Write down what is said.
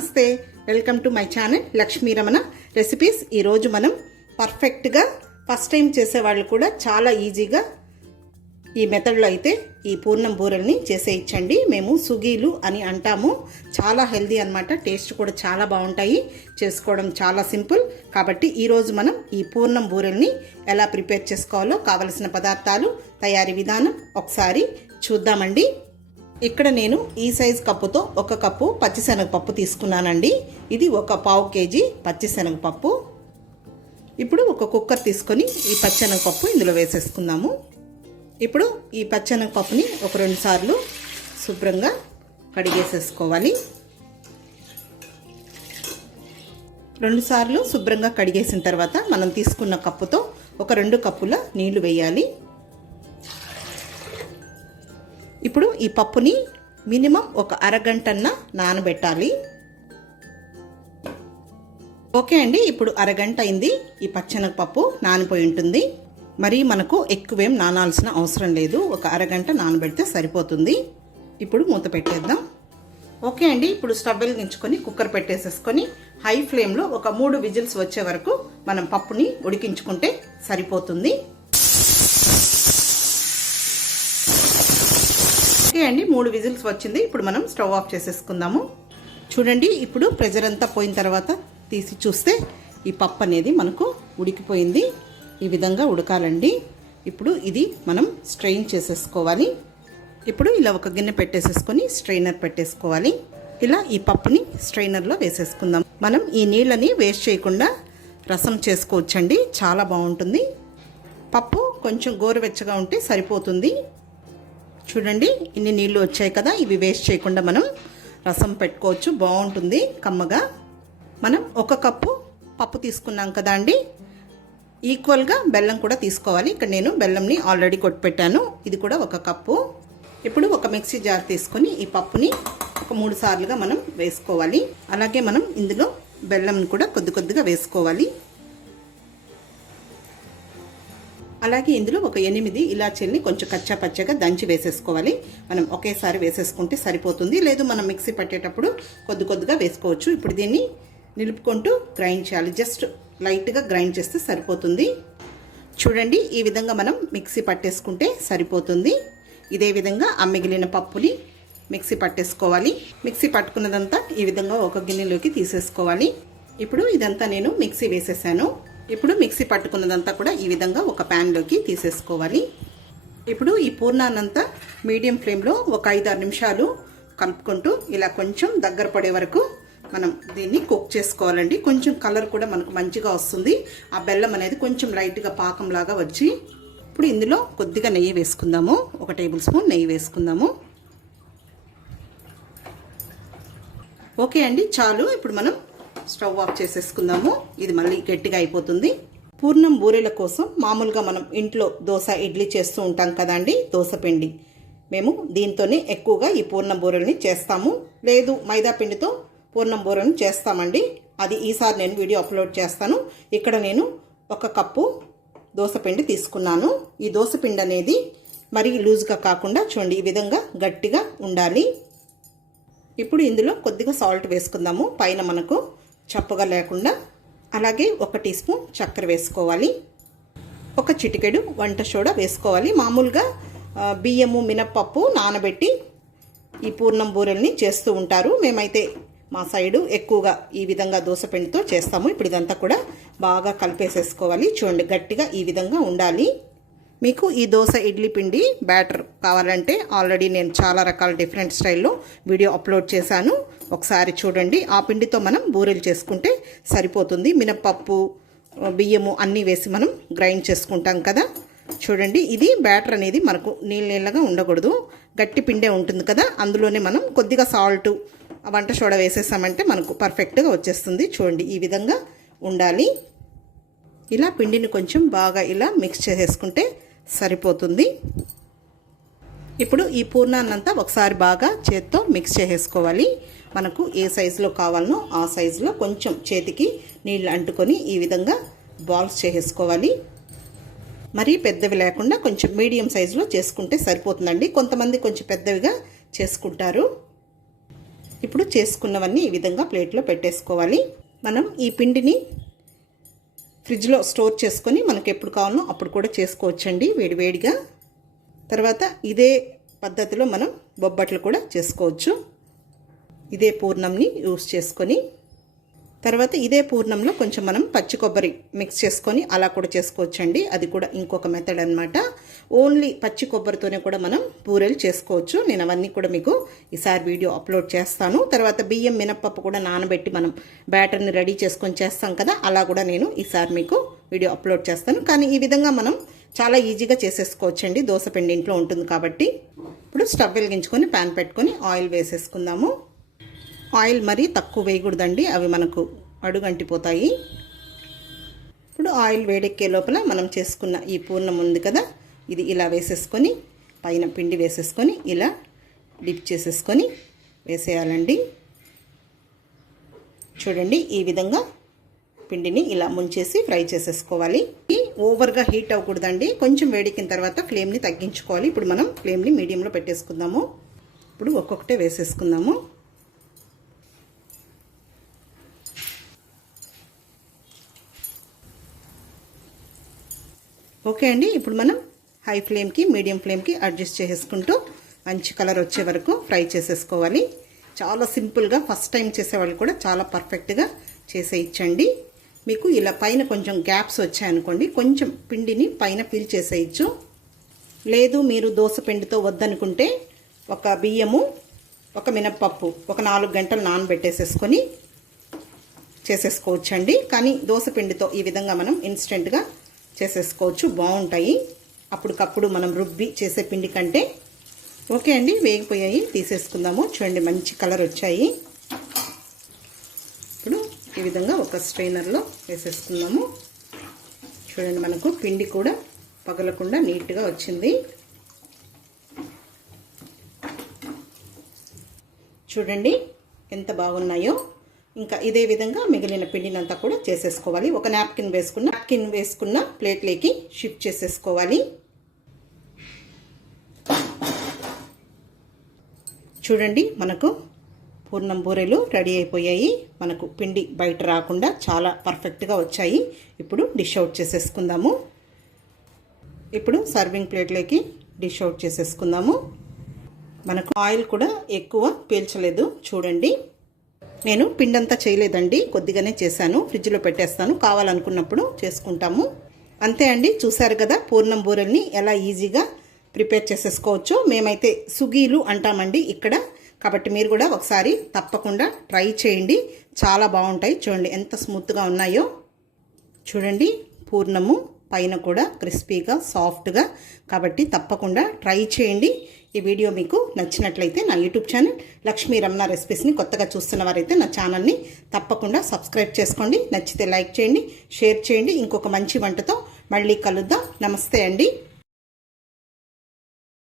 నమస్తే, welcome to my channel Lakshmi Ramana recipes. ఈరోజు మనం పర్ఫెక్ట్గా ఫస్ట్ టైం చేసేవాళ్ళు కూడా చాలా ఈజీగా ఈ మెథడ్లో అయితే ఈ పూర్ణం బూరెల్ని చేసేయచ్చండి. మేము సుగీలు అని అంటాము. చాలా హెల్దీ అన్నమాట. టేస్ట్ కూడా చాలా బాగుంటాయి. చేసుకోవడం చాలా సింపుల్. కాబట్టి ఈరోజు మనం ఈ పూర్ణం బూరెల్ని ఎలా ప్రిపేర్ చేసుకోవాలో కావలసిన పదార్థాలు, తయారీ విధానం ఒకసారి చూద్దామండి. ఇక్కడ నేను ఈ సైజ్ కప్పుతో 1 కప్పు పచ్చిశనగపప్పు తీసుకున్నానండి. ఇది 1/4 కేజీ పచ్చిశనగపప్పు. ఇప్పుడు ఒక కుక్కర్ తీసుకొని ఈ పచ్చిశనగపప్పు ఇందులో వేసేసుకుందాము. ఇప్పుడు ఈ పచ్చిశనగపప్పుని ఒక 2 సార్లు శుభ్రంగా కడిగేసేసుకోవాలి. 2 సార్లు శుభ్రంగా కడిగేసిన తర్వాత మనం తీసుకున్న కప్పుతో ఒక 2 కప్పుల నీళ్లు వేయాలి. ఇప్పుడు ఈ పప్పుని మినిమం ఒక అరగంటన్న నానబెట్టాలి. ఓకే అండి, ఇప్పుడు అరగంట అయింది. ఈ పచ్చెనగపప్పు నానిపోయి ఉంటుంది. మరి మనకు ఎక్కువేం నానాల్సిన అవసరం లేదు. ఒక అరగంట నానబెడితే సరిపోతుంది. ఇప్పుడు మూత పెట్టేద్దాం. ఓకే అండి, ఇప్పుడు స్టవ్ వెలిగించుకొని కుక్కర్ పెట్టేసేసుకొని హై ఫ్లేమ్లో ఒక 3 విజిల్స్ వచ్చే వరకు మనం పప్పుని ఉడికించుకుంటే సరిపోతుంది. ఓకే అండి, 3 విజిల్స్ వచ్చింది. ఇప్పుడు మనం స్టవ్ ఆఫ్ చేసేసుకుందాము. చూడండి, ఇప్పుడు ప్రెజర్ అంతా పోయిన తర్వాత తీసి చూస్తే ఈ పప్పు అనేది మనకు ఉడికిపోయింది. ఈ విధంగా ఉడకాలండి. ఇప్పుడు ఇది మనం స్ట్రెయిన్ చేసేసుకోవాలి. ఇప్పుడు ఇలా ఒక గిన్నె పెట్టేసేసుకొని స్ట్రెయినర్ పెట్టేసుకోవాలి. ఇలా ఈ పప్పుని స్ట్రెయినర్లో వేసేసుకుందాం. మనం ఈ నీళ్ళని వేస్ట్ చేయకుండా రసం చేసుకోవచ్చండి. చాలా బాగుంటుంది. పప్పు కొంచెం గోరువెచ్చగా ఉంటే సరిపోతుంది. చూడండి, ఇన్ని నీళ్ళు వచ్చాయి కదా, ఇవి వేస్ట్ చేయకుండా మనం రసం పెట్టుకోవచ్చు. బాగుంటుంది కమ్మగా. మనం 1 కప్పు పప్పు తీసుకున్నాం కదా అండి, ఈక్వల్గా బెల్లం కూడా తీసుకోవాలి. ఇక్కడ నేను బెల్లంని ఆల్రెడీ కొట్టిపెట్టాను. ఇది కూడా 1 కప్పు. ఇప్పుడు ఒక మిక్సీ జార్ తీసుకొని ఈ పప్పుని ఒక 3 సార్లుగా మనం వేసుకోవాలి. అలాగే మనం ఇందులో బెల్లంని కూడా కొద్దిగా వేసుకోవాలి. అలాగే ఇందులో ఒక 8 ఇలాచీల్ని కొంచెం కచ్చా పచ్చగా దంచి వేసేసుకోవాలి. మనం ఒకేసారి వేసేసుకుంటే సరిపోతుంది. లేదు మనం మిక్సీ పట్టేటప్పుడు కొద్దిగా వేసుకోవచ్చు. ఇప్పుడు దీన్ని నిలుపుకుంటూ గ్రైండ్ చేయాలి. జస్ట్ లైట్గా గ్రైండ్ చేస్తే సరిపోతుంది. చూడండి, ఈ విధంగా మనం మిక్సీ పట్టేసుకుంటే సరిపోతుంది. ఇదే విధంగా ఆ మిగిలిన పప్పుని మిక్సీ పట్టేసుకోవాలి. మిక్సీ పట్టుకున్నదంతా ఈ విధంగా ఒక గిన్నెలోకి తీసేసుకోవాలి. ఇప్పుడు ఇదంతా నేను మిక్సీ వేసేసాను. ఇప్పుడు మిక్సీ పట్టుకున్నదంతా కూడా ఈ విధంగా ఒక ప్యాన్లోకి తీసేసుకోవాలి. ఇప్పుడు ఈ పూర్ణాన్నంతా మీడియం ఫ్లేమ్లో ఒక 5-6 నిమిషాలు కలుపుకుంటూ ఇలా కొంచెం దగ్గర పడే వరకు మనం దీన్ని కుక్ చేసుకోవాలండి. కొంచెం కలర్ కూడా మనకు మంచిగా వస్తుంది. ఆ బెల్లం అనేది కొంచెం లైట్గా పాకంలాగా వచ్చి, ఇప్పుడు ఇందులో కొద్దిగా నెయ్యి వేసుకుందాము. 1 టేబుల్ స్పూన్ నెయ్యి వేసుకుందాము. ఓకే అండి, చాలు. ఇప్పుడు మనం స్టవ్ ఆఫ్ చేసేసుకుందాము. ఇది మళ్ళీ గట్టిగా అయిపోతుంది. పూర్ణం బూరెల కోసం మామూలుగా మనం ఇంట్లో దోశ, ఇడ్లీ చేస్తూ ఉంటాం కదండి, దోశ పిండి. మేము దీంతోనే ఎక్కువగా ఈ పూర్ణం బూరెల్ని చేస్తాము. లేదు మైదా పిండితో పూర్ణం బూరెలను చేస్తామండి. అది ఈసారి నేను వీడియో అప్లోడ్ చేస్తాను. ఇక్కడ నేను 1 కప్పు దోశ పిండి తీసుకున్నాను. ఈ దోశ పిండి అనేది మరీ లూజ్గా కాకుండా చూడండి ఈ విధంగా గట్టిగా ఉండాలి. ఇప్పుడు ఇందులో కొద్దిగా సాల్ట్ వేసుకుందాము, పైన మనకు చప్పగా లేకుండా. అలాగే 1 టీ స్పూన్ చక్కెర వేసుకోవాలి. 1 చిటికెడు వంట సోడా వేసుకోవాలి. మామూలుగా బియ్యము, మినప్పప్పు నానబెట్టి ఈ పూర్ణం బూరెల్ని చేస్తూ ఉంటారు. మేమైతే మా సైడు ఎక్కువగా ఈ విధంగా దోశ పిండితో చేస్తాము. ఇప్పుడు ఇదంతా కూడా బాగా కలిపేసేసుకోవాలి. చూడండి, గట్టిగా ఈ విధంగా ఉండాలి. మీకు ఈ దోశ, ఇడ్లీ పిండి బ్యాటర్ కావాలంటే ఆల్రెడీ నేను చాలా రకాల డిఫరెంట్ స్టైల్లో వీడియో అప్లోడ్ చేశాను. ఒకసారి చూడండి. ఆ పిండితో మనం బూరెలు చేసుకుంటే సరిపోతుంది. మినప్పప్పు, బియ్యము అన్నీ వేసి మనం గ్రైండ్ చేసుకుంటాం కదా. చూడండి, ఇది బ్యాటర్ అనేది మనకు నీళ్ళగా ఉండకూడదు. గట్టి పిండే ఉంటుంది కదా, అందులోనే మనం కొద్దిగా సాల్ట్, వంట సోడా వేసేసామంటే మనకు పర్ఫెక్ట్గా వచ్చేస్తుంది. చూడండి, ఈ విధంగా ఉండాలి. ఇలా పిండిని కొంచెం బాగా ఇలా మిక్స్ చేసేసుకుంటే సరిపోతుంది. ఇప్పుడు ఈ పూర్ణాన్నంతా ఒకసారి బాగా చేత్తో మిక్స్ చేసేసుకోవాలి. మనకు ఏ సైజులో కావాలనో ఆ సైజులో కొంచెం చేతికి నీళ్ళు అంటుకొని ఈ విధంగా బాల్స్ చేసేసుకోవాలి. మరీ పెద్దవి లేకుండా కొంచెం మీడియం సైజులో చేసుకుంటే సరిపోతుందండి. కొంతమంది కొంచెం పెద్దవిగా చేసుకుంటారు. ఇప్పుడు చేసుకున్నవన్నీ ఈ విధంగా ప్లేట్లో పెట్టేసుకోవాలి. మనం ఈ పిండిని ఫ్రిడ్జ్లో స్టోర్ చేసుకొని మనకు ఎప్పుడు కావాలో అప్పుడు కూడా చేసుకోవచ్చండి వేడివేడిగా. తర్వాత ఇదే పద్ధతిలో మనం బొబ్బట్లు కూడా చేసుకోవచ్చు. ఇదే పూర్ణంని యూస్ చేసుకొని తర్వాత ఇదే పూర్ణంలో కొంచెం మనం పచ్చి కొబ్బరి మిక్స్ చేసుకొని అలా కూడా చేసుకోవచ్చండి. అది కూడా ఇంకొక మెథడ్ అనమాట. ఓన్లీ పచ్చి కొబ్బరితోనే కూడా మనం బూరెలు చేసుకోవచ్చు. నేను అవన్నీ కూడా మీకు ఈసారి వీడియో అప్లోడ్ చేస్తాను. తర్వాత బియ్యం మినప్పప్పు కూడా నానబెట్టి మనం బ్యాటర్ని రెడీ చేసుకొని చేస్తాం కదా, అలా కూడా నేను ఈసారి మీకు వీడియో అప్లోడ్ చేస్తాను. కానీ ఈ విధంగా మనం చాలా ఈజీగా చేసేసుకోవచ్చండి. దోసపిండి ఇంట్లో ఉంటుంది కాబట్టి. ఇప్పుడు స్టవ్ వెలిగించుకొని ప్యాన్ పెట్టుకొని ఆయిల్ వేసేసుకుందాము. ఆయిల్ మరీ తక్కువ వేయకూడదండి, అవి మనకు అడుగంటిపోతాయి. ఇప్పుడు ఆయిల్ వేడెక్కే లోపల మనం చేసుకున్న ఈ పూర్ణం ఉంది కదా, ఇది ఇలా వేసేసుకొని పైన పిండి వేసేసుకొని ఇలా డిప్ చేసేసుకొని వేసేయాలండి. చూడండి, ఈ విధంగా పిండిని ఇలా ముంచేసి ఫ్రై చేసేసుకోవాలి. ఓవర్గా హీట్ అవ్వకూడదండి, కొంచెం వేడెక్కిన తర్వాత ఫ్లేమ్ని తగ్గించుకోవాలి. ఇప్పుడు మనం ఫ్లేమ్ని మీడియంలో పెట్టేసుకుందాము. ఇప్పుడు ఒక్కొక్కటే వేసేసుకుందాము. ఓకే అండి, ఇప్పుడు మనం హై ఫ్లేమ్కి మీడియం ఫ్లేమ్కి అడ్జస్ట్ చేసుకుంటూ మంచి కలర్ వచ్చే వరకు ఫ్రై చేసేసుకోవాలి. చాలా సింపుల్గా ఫస్ట్ టైం చేసేవాళ్ళు కూడా చాలా పర్ఫెక్ట్గా చేసేయచ్చండి. మీకు ఇలా పైన కొంచెం గ్యాప్స్ వచ్చాయనుకోండి, కొంచెం పిండిని పైన ఫిల్ చేసేయచ్చు. లేదు మీరు దోశ పిండితో వద్దనుకుంటే ఒక బియ్యము ఒక మినప్పప్పు ఒక 4 గంటలు నానబెట్టేసేసుకొని చేసేసుకోవచ్చండి. కానీ దోశ పిండితో ఈ విధంగా మనం ఇన్స్టెంట్గా చేసేసుకోవచ్చు, బాగుంటాయి. అప్పటికప్పుడు మనం రుబ్బి చేసే పిండి కంటే. ఓకే అండి, వేగిపోయాయి, తీసేసుకుందాము. చూడండి, మంచి కలర్ వచ్చాయి. ఇప్పుడు ఈ విధంగా ఒక స్ట్రైనర్లో వేసేసుకుందాము. చూడండి, మనకు పిండి కూడా పగలకుండా నీట్గా వచ్చింది. చూడండి ఎంత బాగున్నాయో. ఇంకా ఇదే విధంగా మిగిలిన పిండినంతా కూడా చేసేసుకోవాలి. ఒక నాప్కిన్ వేసుకున్న ప్లేట్లోకి షిఫ్ట్ చేసేసుకోవాలి. చూడండి, మనకు పూర్ణం బూరెలు రెడీ అయిపోయాయి. మనకు పిండి బయట రాకుండా చాలా పర్ఫెక్ట్గా వచ్చాయి. ఇప్పుడు డిష్ అవుట్ చేసేసుకుందాము. ఇప్పుడు సర్వింగ్ ప్లేట్లోకి డిష్ అవుట్ చేసేసుకుందాము. మనకు ఆయిల్ కూడా ఎక్కువ పీల్చలేదు. చూడండి, నేను పిండంతా చేయలేదండి, కొద్దిగానే చేశాను. ఫ్రిడ్జ్లో పెట్టేస్తాను, కావాలనుకున్నప్పుడు చేసుకుంటాము. అంతే అండి, చూసారు కదా పూర్ణం బూరెల్ని ఎలా ఈజీగా ప్రిపేర్ చేసేసుకోవచ్చు. మేమైతే సుగీలు అంటామండి ఇక్కడ. కాబట్టి మీరు కూడా ఒకసారి తప్పకుండా ట్రై చేయండి, చాలా బాగుంటాయి. చూడండి ఎంత స్మూత్గా ఉన్నాయో. చూడండి, పూర్ణము పైన కూడా క్రిస్పీగా సాఫ్ట్గా. కాబట్టి తప్పకుండా ట్రై చేయండి. ఈ వీడియో మీకు నచ్చినట్లయితే నా యూట్యూబ్ ఛానల్ లక్ష్మీ రమణ రెసిపీస్ని కొత్తగా చూస్తున్న వారైతే నా ఛానల్ని తప్పకుండా సబ్స్క్రైబ్ చేసుకోండి. నచ్చితే లైక్ చేయండి, షేర్ చేయండి. ఇంకొక మంచి వంటతో మళ్ళీ కలుద్దాం. నమస్తే అండి.